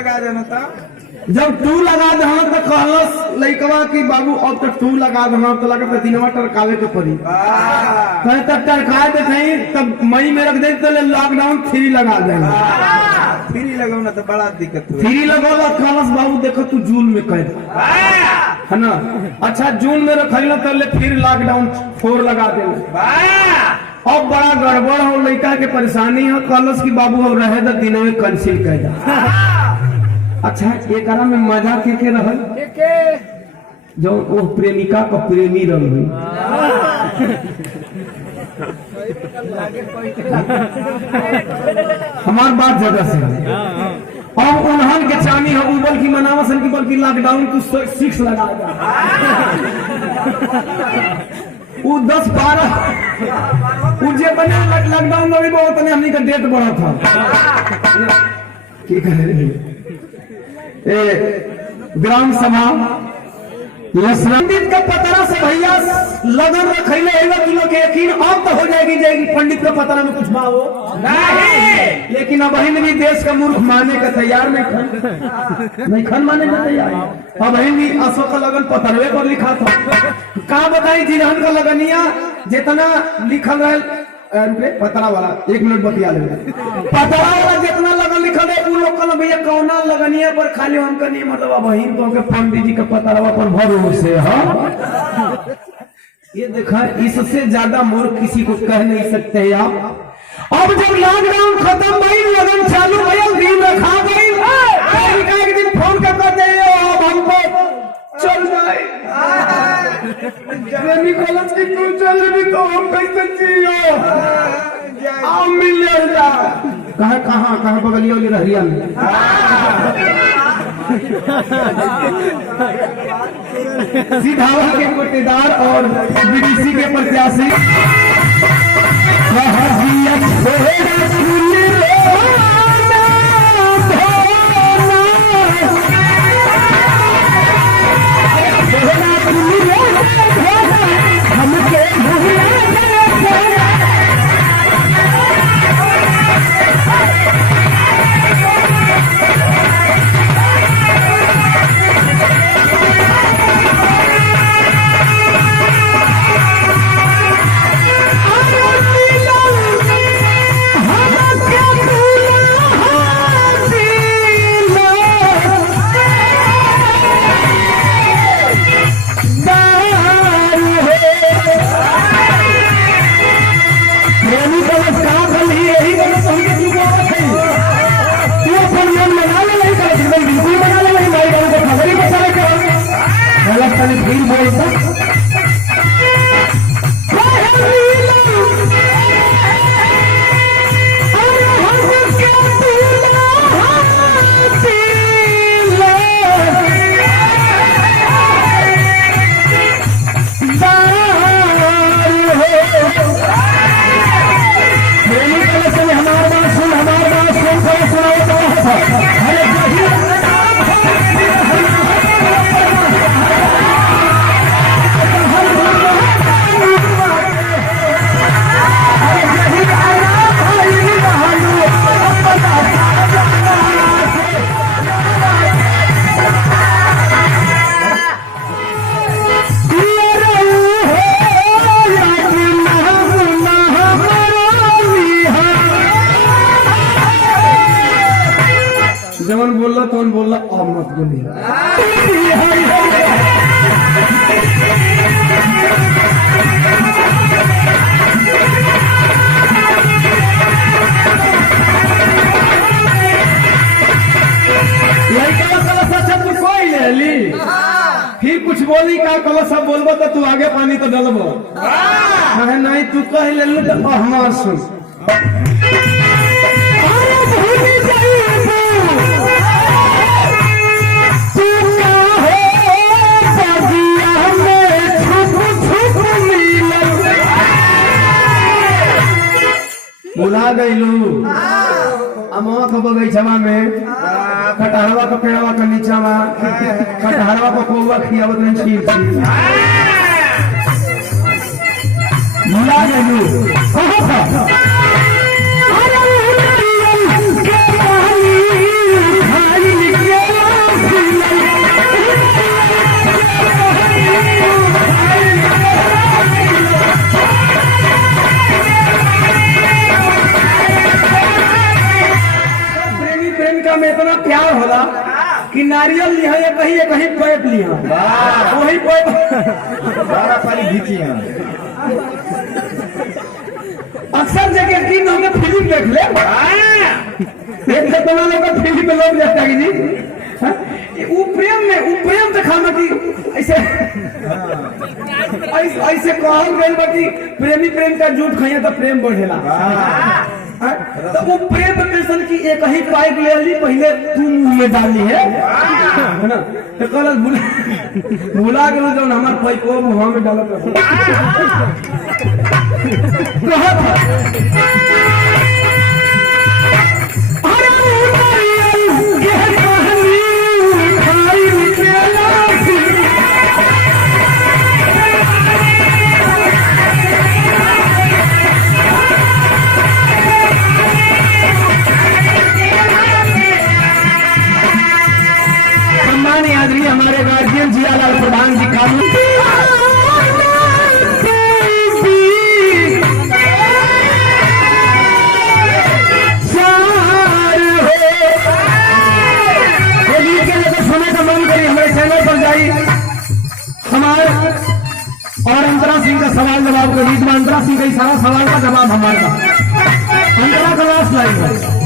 लगा देना था। जब टू लगा दहना तो कहलस लइकवा की बाबू अब तो टू लगा दहना तो लगा दिनवा टरकावे के पड़ी कहे तब टरका दे थे तब मई में रख दे तो लॉकडाउन 3 लगा देना। फ्री लगाना तो बड़ा दिक्कत हुई। 3 लगौला कहलस बाबू देखो तू जून में कह है ना। अच्छा जून में रखल तो फिर लॉकडाउन 4 लगा देना। अब बड़ा गड़बड़ हो लड़का के परेशानी है कहलस की बाबू अब रहे तो दिन में कैंसिल कर जा। अच्छा एक में मजा के रहल जो वो प्रेमिका का प्रेमी रंग हुई हमार बात जगह से अब उन्हन के चानी है उबल की मनावसन की बल्कि लॉकडाउन तू 6 लगा वो 10-12 जे बने लॉकडाउन लगी बहुत ने हमनी का डेट बढ़ा था की कहे ग्राम सभा पंडित का पतरा से भैया लगन रखले किलो के यकीन अब तो हो जाएगी पंडित का पतरा में कुछ भाव नहीं। लेकिन अब भी देश का मूर्ख माने का तैयार नहीं खन माने का तैयार। अब भी अशोक का लगन पतरवे पर लिखा था का बताई जिरहन का लगनिया जितना लिखल रहे पतरा वाला 1 मिनट बतिया ले पतरा वाला जितना लगन लिखल है उन लोग का भैया कौना लगनिया पर खाली हमका नहीं मतलब बहन तो के पंडित जी का पतरावा पर भरोसे है। ये देखा इससे ज्यादा मूर्ख किसी को कह नहीं सकते आप। अब जब लॉकडाउन खत्म भई लगन चालू भैया दिन रखा गई एक दिन फोन कर दे अब हमको चल जाए प्रेमी कॉलेज की तू चल भी तो हम कैसे जियो आओ मिल जा कहाँ बगलिया वाली रहरिया में सीधावा के कोटेदार और बीडीसी के प्रत्याशी जवन बोला तो बोला अब मत बोलिए। फिर कुछ बोली का कल सब बोलबो तो तू आगे पानी तो डलबो नहीं तू कह ले तो हमार सुन बुला गईलू अमवा के बगीचवा में कटहरवा के पेड़वा के नीचवा कटहरवा को कौवा खियावत नहीं छील बुला गईलू नारियल लिया है कहीं पैप लिया वही पैप बारह पानी घीची हैं। अक्सर जगह की हमने फिल्म देख ले एक बना लोग फिल्म में लोग जाता है जी हाँ? वो प्रेम दिखाना की ऐसे ऐसे कहल गई बाकी प्रेमी प्रेम का झूठ खाइए तो प्रेम बढ़ेला हाँ? तो वो प्रेम कृष्ण की एक ही पाइप ले ली पहले तू मुंह में डाली है ना तो कल भुला गए जो हमारे पाइप वो मुंह में डाला हमारे गार्जियन जियालाल प्रधान जी कानून सुनने का मन करी हमारे चैनल पर जाई हमारे और अंतरा सिंह का सवाल जवाब का गीत में अंतरा सिंह का सारा सवाल का जवाब हमारा अंतरा का लास्ट लाइन